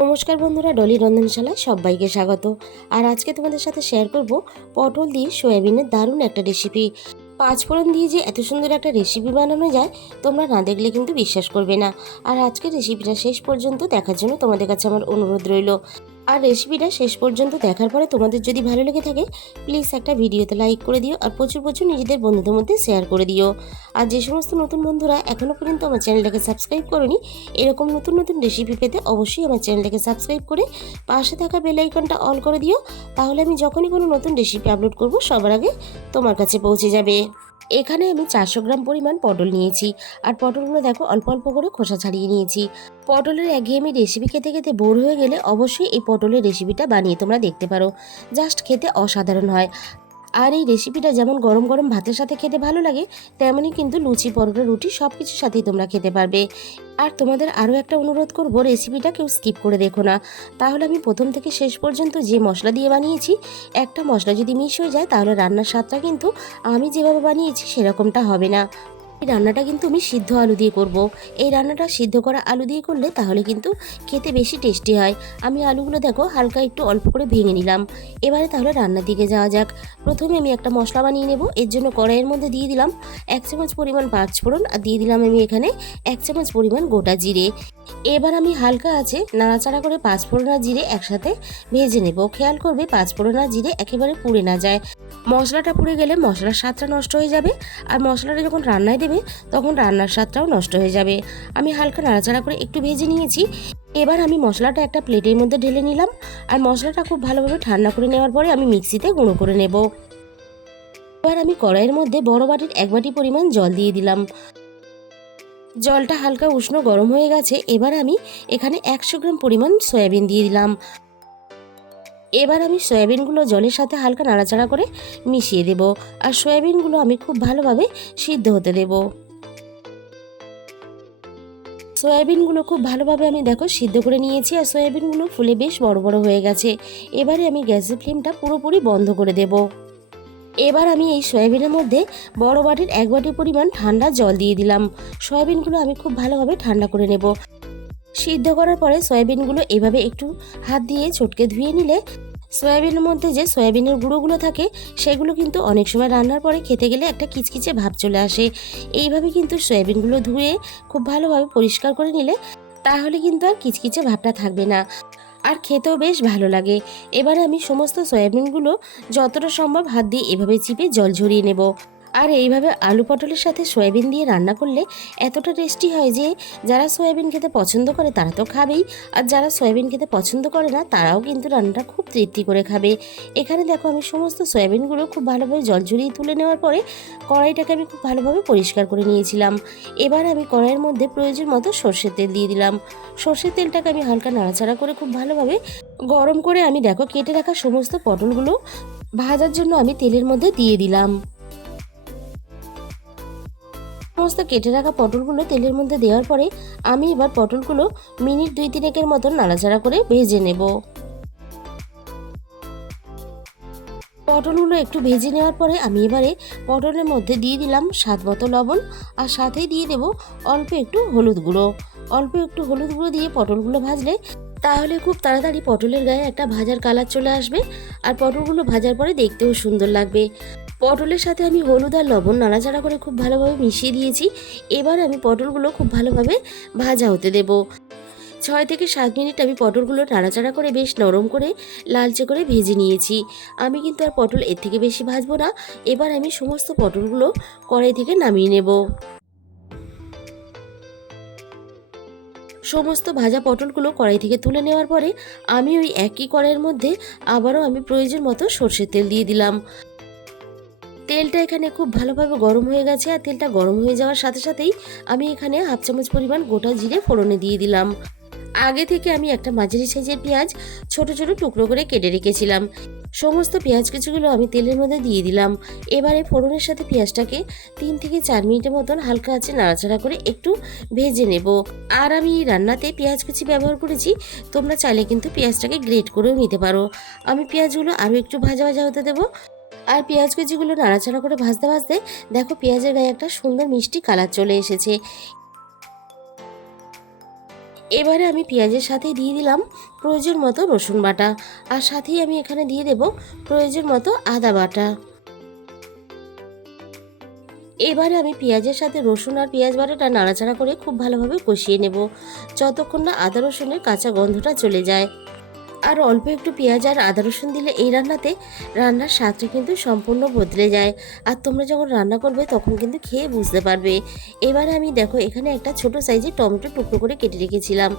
নমস্কার বন্ধুরা, ডলি রন্ধনশালায় সবাইকে স্বাগত। আর আজকে তোমাদের সাথে শেয়ার করব পটল দিয়ে সয়াবিনের দারুণ একটা রেসিপি। পাঁচফোড়ন দিয়ে যে এত সুন্দর একটা রেসিপি বানানো যায়, তোমরা না দেখলে কিন্তু বিশ্বাস করবে না। আর আজকের রেসিপিটা শেষ পর্যন্ত দেখার জন্য তোমাদের কাছে আমার অনুরোধ রইল। আর রেসিপিটা শেষ পর্যন্ত দেখার পরে তোমাদের যদি ভালো লেগে থাকে, প্লিজ একটা ভিডিওতে লাইক করে দিও আর প্রচুর প্রচুর নিজেদের বন্ধুদের মধ্যে শেয়ার করে দিও। আর যে সমস্ত নতুন বন্ধুরা এখনও পর্যন্ত আমার চ্যানেলটাকে সাবস্ক্রাইব করোনি, এরকম নতুন নতুন রেসিপি পেতে অবশ্যই আমার চ্যানেলটাকে সাবস্ক্রাইব করে পাশে থাকা বেল আইকনটা অল করে দিও। তাহলে আমি যখনই কোনো নতুন রেসিপি আপলোড করব সবার আগে তোমার কাছে পৌঁছে যাবে। এখানে আমি 400 গ্রাম পরিমাণ পটল নিয়েছি। আর পটলগুলো দেখো অল্প অল্প করে খোসা ছাড়িয়ে নিয়েছি। পটলের একঘেয়েমি রেসিপি খেতে খেতে বোর হয়ে গেলে অবশ্যই এই পটলের রেসিপিটা বানিয়ে তোমরা দেখতে পারো। জাস্ট খেতে অসাধারণ হয়। আর এই রেসিপিটা যেমন গরম গরম ভাতের সাথে খেতে ভালো লাগে, তেমনই কিন্তু লুচি, পরোটা, রুটি সব কিছুর সাথেই তোমরা খেতে পারবে। আর তোমাদের আরও একটা অনুরোধ করব, রেসিপিটা কেউ স্কিপ করে দেখো না। তাহলে আমি প্রথম থেকে শেষ পর্যন্ত যে মশলা দিয়ে বানিয়েছি, একটা মশলা যদি মিস হয়ে যায় তাহলে রান্নার স্বাদটা কিন্তু আমি যেভাবে বানিয়েছি সেরকমটা হবে না। এই রান্নাটা কিন্তু আমি সিদ্ধ আলু দিয়ে করব। এই রান্নাটা সিদ্ধ করা আলু দিয়ে করলে তাহলে কিন্তু খেতে বেশি টেস্টি হয়। আমি আলুগুলো দেখো হালকা একটু অল্প করে ভেঙে নিলাম। এবারে তাহলে রান্নার দিকে যাওয়া যাক। প্রথমে আমি একটা মশলা বানিয়ে নেব। এর জন্য কড়াইয়ের মধ্যে দিয়ে দিলাম 1 চামচ পরিমাণ পাঁচফোড়ন, আর দিয়ে দিলাম আমি এখানে 1 চামচ পরিমাণ গোটা জিরে। এবার আমি হালকা আছে নাড়াচাড়া করে পাঁচফোড়ন আর জিরে একসাথে ভেজে নেব। খেয়াল করবে পাঁচফোড়ন আর জিরে একেবারে পুড়ে না যায়। মশলাটা পুড়ে গেলে মশলার স্বাদটা নষ্ট হয়ে যাবে। আর মশলাটা যখন রান্নায় দেবে তখন রান্নার স্বাদটাও নষ্ট হয়ে যাবে। আমি হালকা নাড়াচাড়া করে একটু ভেজে নিয়েছি। এবার আমি মশলাটা একটা প্লেটের মধ্যে ঢেলে নিলাম। আর মশলাটা খুব ভালোভাবে ঠান্ডা করে নেওয়ার পরে আমি মিক্সিতে গুঁড়ো করে নেব। এবার আমি কড়াইয়ের মধ্যে বড় বাটির 1 বাটি পরিমাণ জল দিয়ে দিলাম। জলটা হালকা উষ্ণ গরম হয়ে গেছে। এবার আমি এখানে 100 গ্রাম পরিমাণ সয়াবিন দিয়ে দিলাম। এবার আমি সয়াবিনগুলো জলের সাথে হালকা নাড়াচাড়া করে মিশিয়ে দেব। আর সয়াবিনগুলো আমি খুব ভালোভাবে সিদ্ধ হতে দেব। সয়াবিনগুলো খুব ভালোভাবে আমি দেখো সিদ্ধ করে নিয়েছি। আর সয়াবিনগুলো ফুলে বেশ বড় বড় হয়ে গেছে। এবারে আমি গ্যাসের ফ্লেমটা পুরোপুরি বন্ধ করে দেব। এবার আমি এই সয়াবিনের মধ্যে বড় বাটির 1 বাটি পরিমাণ ঠান্ডা জল দিয়ে দিলাম। সয়াবিনগুলো আমি খুব ভালোভাবে ঠান্ডা করে নেব। সিদ্ধ করার পরে সয়াবিনগুলো এভাবে একটু হাত দিয়ে চটকে ধুয়ে নিলে সয়াবিনের মধ্যে যে সয়াবিনের গুঁড়োগুলো থাকে সেগুলো কিন্তু অনেক সময় রান্নার পরে খেতে গেলে একটা কিচকিচে ভাব চলে আসে। এইভাবে কিন্তু সয়াবিনগুলো ধুয়ে খুব ভালোভাবে পরিষ্কার করে নিলে তাহলে কিন্তু আর কিচকিচে ভাবটা থাকবে না। আর খেতেও বেশ ভালো লাগে। এবারে আমি সমস্ত সয়াবিনগুলো যতটা সম্ভব হাত দিয়ে এভাবে চিপে জল ঝরিয়ে নেব। আর এইভাবে আলু পটলের সাথে সয়াবিন দিয়ে রান্না করলে এতটা টেস্টি হয় যে যারা সয়াবিন খেতে পছন্দ করে তারা তো খাবেই। আর যারা সয়াবিন খেতে পছন্দ করে না তারাও কিন্তু রান্নাটা খুব তৃপ্তি করে খাবে। এখানে দেখো আমি সমস্ত সয়াবিনগুলো খুব ভালোভাবে জল ঝরিয়ে তুলে নেওয়ার পরে কড়াইটাকে আমি খুব ভালোভাবে পরিষ্কার করে নিয়েছিলাম। এবার আমি কড়াইয়ের মধ্যে প্রয়োজন মতো সর্ষের তেল দিয়ে দিলাম। সর্ষের তেলটাকে আমি হালকা নাড়াচাড়া করে খুব ভালোভাবে গরম করে আমি দেখো কেটে রাখা সমস্ত পটলগুলো ভাজার জন্য আমি তেলের মধ্যে দিয়ে দিলাম। সমস্ত কেটে রাখা পটলগুলো তেলের মধ্যে দেওয়ার পরে আমি এবার পটলগুলো মিনিট 2-3 মতন নাড়াচাড়া করে ভেজে নেব। পটলগুলো একটু ভেজে নেওয়ার পরে আমি এবারে পটলের মধ্যে দিয়ে দিলাম স্বাদ মতো লবণ। আর সাথেই দিয়ে দেব অল্প একটু হলুদ গুঁড়ো। অল্প একটু হলুদ গুঁড়ো দিয়ে পটলগুলো ভাজলে তাহলে খুব তাড়াতাড়ি পটলের গায়ে একটা ভাজার কালার চলে আসবে। আর পটলগুলো ভাজার পরে দেখতেও সুন্দর লাগবে। পটলের সাথে আমি হলুদ আর লবণ নাড়াচাড়া করে খুব ভালোভাবে মিশিয়ে দিয়েছি। এবার আমি পটলগুলো খুব ভালোভাবে ভাজা হতে দেব। 6 থেকে 7 মিনিট আমি পটলগুলো নাড়াচাড়া করে বেশ নরম করে লালচে করে ভেজে নিয়েছি। আমি কিন্তু আর পটল এর থেকে বেশি ভাজবো না। এবার আমি সমস্ত পটলগুলো কড়াই থেকে নামিয়ে নেব। সমস্ত ভাজা পটলগুলো কড়াই থেকে তুলে নেওয়ার পরে আমি ওই একই কড়াইয়ের মধ্যে আবারও আমি প্রয়োজন মতো সর্ষের তেল দিয়ে দিলাম। তেলটা এখানে খুব ভালোভাবে গরম হয়ে গেছে। আর তেলটা গরম হয়ে যাওয়ার সাথে সাথেই আমি এখানে 1/2 চামচ পরিমাণ গোটা জিরে ফোড়নে দিয়ে দিলাম। আগে থেকে আমি একটা মাঝারি সাইজের পেঁয়াজ ছোট ছোট টুকরো করে কেটে রেখেছিলাম। সমস্ত পেঁয়াজ কুচিগুলো আমি তেলের মধ্যে দিয়ে দিলাম। এবারে ফোড়নের সাথে পেঁয়াজটাকে 3 থেকে 4 মিনিটের মতন হালকা আঁচে নাড়াচাড়া করে একটু ভেজে নেব। আর আমি এই রান্নাতে পেঁয়াজ কুচি ব্যবহার করেছি। তোমরা চাইলে কিন্তু পেঁয়াজটাকে গ্রেট করেও নিতে পারো। আমি পেঁয়াজগুলো আরও একটু ভাজা ভাজা হতে দেবো। আর পেঁয়াজ কুচিগুলো নাড়াচাড়া করে ভাজতে ভাজতে দেখো পেঁয়াজের গায়ে একটা সুন্দর মিষ্টি কালার চলে এসেছে। এবারে আমি পেঁয়াজের সাথে দিয়ে দিলাম প্রয়োজন মতো রসুন বাটা, আর সাথেই আমি এখানে দিয়ে দেব প্রয়োজন মতো আদা বাটা। এবারে আমি পেঁয়াজের সাথে রসুন আর পেঁয়াজ বাটাটা নাড়াচাড়া করে খুব ভালোভাবে কষিয়ে নেব, যতক্ষণ না আদা রসুনের কাঁচা গন্ধটা চলে যায়। আর অল্প একটু পেঁয়াজ আর আদা রসুন দিলে এই রান্নাতে রান্নার স্বাদটা কিন্তু সম্পূর্ণ বদলে যায়। আর তোমরা যখন রান্না করবে তখন কিন্তু খেয়ে বুঝতে পারবে। এবারে আমি দেখো এখানে একটা ছোট সাইজের টমেটো টুকরো করে কেটে রেখেছিলাম।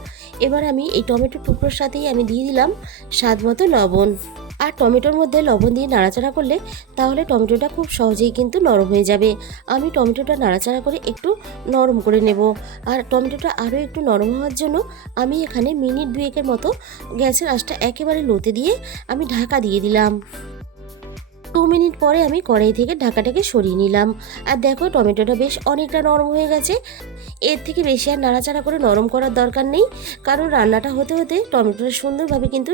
এবার আমি এই টমেটো টুকরোর সাথেই আমি দিয়ে দিলাম স্বাদ মতো লবণ। আর টমেটোর মধ্যে লবণ দিয়ে নাড়াচাড়া করলে তাহলে টমেটোটা খুব সহজেই কিন্তু নরম হয়ে যাবে। আমি টমেটোটা নাড়াচাড়া করে একটু নরম করে নেব। আর টমেটোটা আরও একটু নরম হওয়ার জন্য আমি এখানে মিনিট 2 মতো গ্যাসের আঁচটা একেবারে লোতে দিয়ে আমি ঢাকা দিয়ে দিলাম। 2 মিনিট পরে আমি কড়াই থেকে ঢাকাটাকে সরিয়ে নিলাম। আর দেখো টমেটোটা বেশ অনেকটা নরম হয়ে গেছে। এর থেকে বেশি আর নাড়াচাড়া করে নরম করার দরকার নেই, কারণ রান্নাটা হতে হতে টমেটোটা সুন্দরভাবে কিন্তু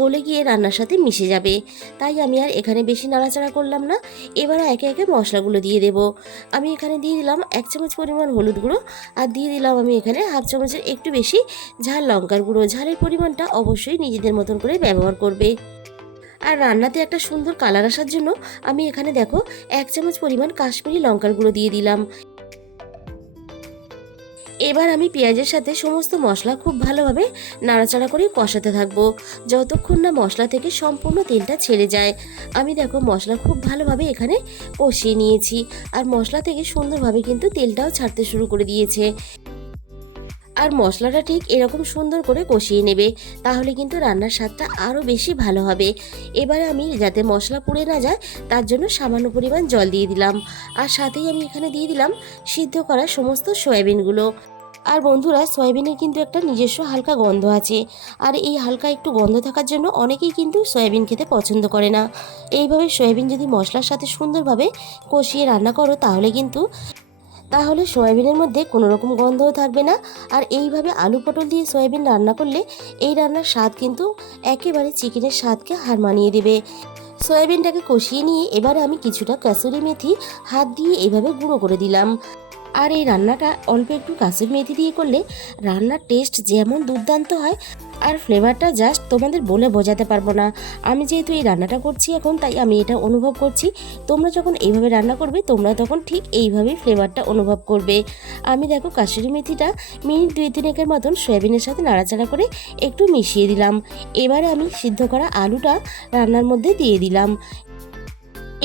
গলে গিয়ে রান্নার সাথে মিশে যাবে। তাই আমি আর এখানে বেশি নাড়াচাড়া করলাম না। এবার একে একে মশলাগুলো দিয়ে দেব। আমি এখানে দিয়ে দিলাম 1 চামচ পরিমাণ হলুদ গুঁড়ো, আর দিয়ে দিলাম আমি এখানে হাফ চামচের একটু বেশি ঝাল লঙ্কার গুঁড়ো। ঝালের পরিমাণটা অবশ্যই নিজেদের মতন করে ব্যবহার করবে। আর রান্নাতে একটা সুন্দর কালার আসার জন্য আমি এখানে দেখো 1 চামচ পরিমাণ কাশ্মীরি লঙ্কার গুঁড়ো দিয়ে দিলাম। এবার আমি পেঁয়াজের সাথে সমস্ত মশলা খুব ভালোভাবে নাড়াচাড়া করে কষাতে থাকবো, যতক্ষণ না মশলা থেকে সম্পূর্ণ তেলটা ছেড়ে যায়। আমি দেখো মশলা খুব ভালোভাবে এখানে কষিয়ে নিয়েছি, আর মশলা থেকে সুন্দরভাবে কিন্তু তেলটাও ছাড়তে শুরু করে দিয়েছে। আর মশলাটা ঠিক এরকম সুন্দর করে কষিয়ে নেবে, তাহলে কিন্তু রান্নার স্বাদটা আরও বেশি ভালো হবে। এবারে আমি যাতে মশলা পুড়ে না যায় তার জন্য সামান্য পরিমাণ জল দিয়ে দিলাম, আর সাথেই আমি এখানে দিয়ে দিলাম সিদ্ধ করা সমস্ত সয়াবিনগুলো। আর বন্ধুরা, সয়াবিনের কিন্তু একটা নিজস্ব হালকা গন্ধ আছে, আর এই হালকা একটু গন্ধ থাকার জন্য অনেকেই কিন্তু সয়াবিন খেতে পছন্দ করে না। এইভাবে সয়াবিন যদি মশলার সাথে সুন্দরভাবে কষিয়ে রান্না করো তাহলে সয়াবিনের মধ্যে কোনো রকম গন্ধও থাকবে না। আর এইভাবে আলু পটল দিয়ে সয়াবিন রান্না করলে এই রান্নার স্বাদ কিন্তু একেবারে চিকেনের স্বাদকে হার মানিয়ে দেবে। সয়াবিনটাকে কষিয়ে নিয়ে এবারে আমি কিছুটা কাসুরি মেথি হাত দিয়ে এইভাবে গুঁড়ো করে দিলাম। আর এই রান্নাটা অল্প একটু কাসুরি মেথি দিয়ে করলে রান্নার টেস্ট যেমন দুর্দান্ত হয়, আর ফ্লেভারটা জাস্ট তোমাদের বলে বোঝাতে পারবো না। আমি যেহেতু এই রান্নাটা করছি এখন, তাই আমি এটা অনুভব করছি। তোমরা যখন এইভাবে রান্না করবে তোমরা তখন ঠিক এইভাবেই ফ্লেভারটা অনুভব করবে। আমি দেখো কাসুরি মেথিটা মিনিট 2-3 মতন সয়াবিনের সাথে নাড়াচাড়া করে একটু মিশিয়ে দিলাম। এবারে আমি সিদ্ধ করা আলুটা রান্নার মধ্যে দিয়ে দিলাম।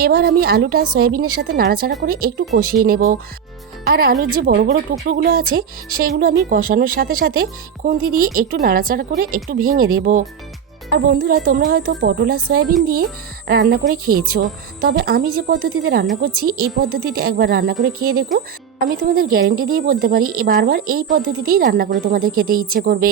এবার আমি আলুটা সয়াবিনের সাথে নাড়াচাড়া করে একটু কষিয়ে নেব। আর আলুর যে বড় বড় টুকরোগুলো আছে সেগুলো আমি কষানোর সাথে সাথে খুন্তি দিয়ে একটু নাড়াচাড়া করে একটু ভেঙে দেব। আর বন্ধুরা, তোমরা হয়তো পটল আর সয়াবিন দিয়ে রান্না করে খেয়েছো, তবে আমি যে পদ্ধতিতে রান্না করছি এই পদ্ধতিতে একবার রান্না করে খেয়ে দেখো। আমি তোমাদের গ্যারেন্টি দিয়ে বলতে পারি বারবার এই পদ্ধতিতেই রান্না করে তোমাদের খেতে ইচ্ছে করবে।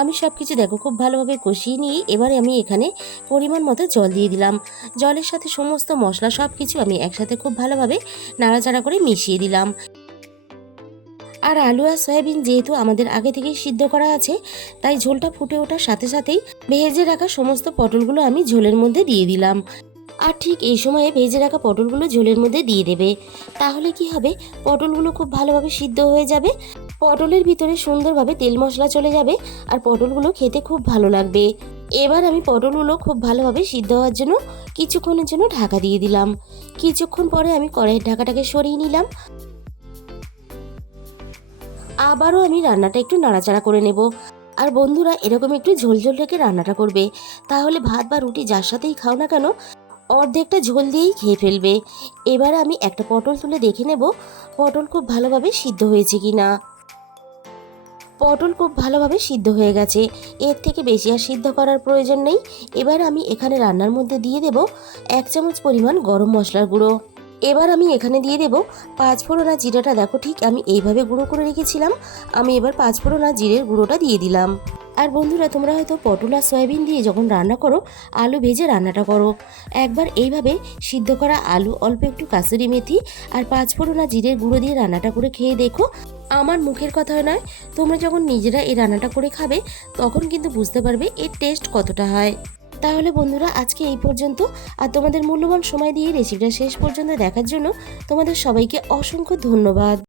আমি সব কিছু দেখো খুব ভালোভাবে কষিয়ে নিয়ে এবারে আমি এখানে পরিমাণ মতো জল দিয়ে দিলাম। জলের সাথে সমস্ত মশলা সব কিছু আমি একসাথে খুব ভালোভাবে নাড়াচাড়া করে মিশিয়ে দিলাম। আর আলু আর সয়াবিন যেহেতু আমাদের আগে থেকেই সিদ্ধ করা আছে, তাই ঝোলটা ফুটে ওঠার সাথে সাথেই ভেজে রাখা সমস্ত পটলগুলো আমি ঝোলের মধ্যে দিয়ে দিলাম। আর ঠিক এই সময়ে ভেজে রাখা পটলগুলো ঝোলের মধ্যে দিয়ে দেবে, তাহলে কি হবে, পটলগুলো খুব ভালোভাবে সিদ্ধ হয়ে যাবে। পটলের ভিতরে সুন্দরভাবে তেল মশলা চলে যাবে, আর পটলগুলো খেতে খুব ভালো লাগবে। এবার আমি পটলগুলো খুব ভালোভাবে সিদ্ধ হওয়ার জন্য কিছুক্ষণের জন্য ঢাকা দিয়ে দিলাম। কিছুক্ষণ পরে আমি কড়াইয়ের ঢাকাটাকে সরিয়ে নিলাম। আবারও আমি রান্নাটা একটু নাড়াচাড়া করে নেব। আর বন্ধুরা, এরকম একটু ঝোল ঝোল রেখে রান্নাটা করবে, তাহলে ভাত বা রুটি যার সাথেই খাও না কেন অর্ধেকটা ঝোল দিয়েই খেয়ে ফেলবে। এবার আমি একটা পটল তুলে দেখে নেব পটল খুব ভালোভাবে সিদ্ধ হয়েছে কি না। পটল খুব ভালোভাবে সিদ্ধ হয়ে গেছে, এর থেকে বেশি আর সিদ্ধ করার প্রয়োজন নেই। এবার আমি এখানে রান্নার মধ্যে দিয়ে দেব 1 চামচ পরিমাণ গরম মশলার গুঁড়ো। এবার আমি এখানে দিয়ে দেব 5 ফোড়ন আর জিরাটা। দেখো ঠিক আমি এইভাবে গুঁড়ো করে রেখেছিলাম। আমি এবার 5 ফোড়ন আর জিরের গুঁড়োটা দিয়ে দিলাম। আর বন্ধুরা, তোমরা হয়তো পটল আর সয়াবিন দিয়ে যখন রান্না করো আলু ভেজে রান্নাটা করো, একবার এইভাবে সিদ্ধ করা আলু, অল্প একটু কাসুরি মেথি আর 5 ফোড়ন আর জিরের গুঁড়ো দিয়ে রান্নাটা করে খেয়ে দেখো। আমার মুখের কথা নয়, তোমরা যখন নিজেরা এই রান্নাটা করে খাবে তখন কিন্তু বুঝতে পারবে এর টেস্ট কতটা হয়। তাহলে বন্ধুরা, আজকে এই পর্যন্ত। আর তোমাদের মূল্যবান সময় দিয়ে রেসিপিটা শেষ পর্যন্ত দেখার জন্য তোমাদের সবাইকে অসংখ্য ধন্যবাদ।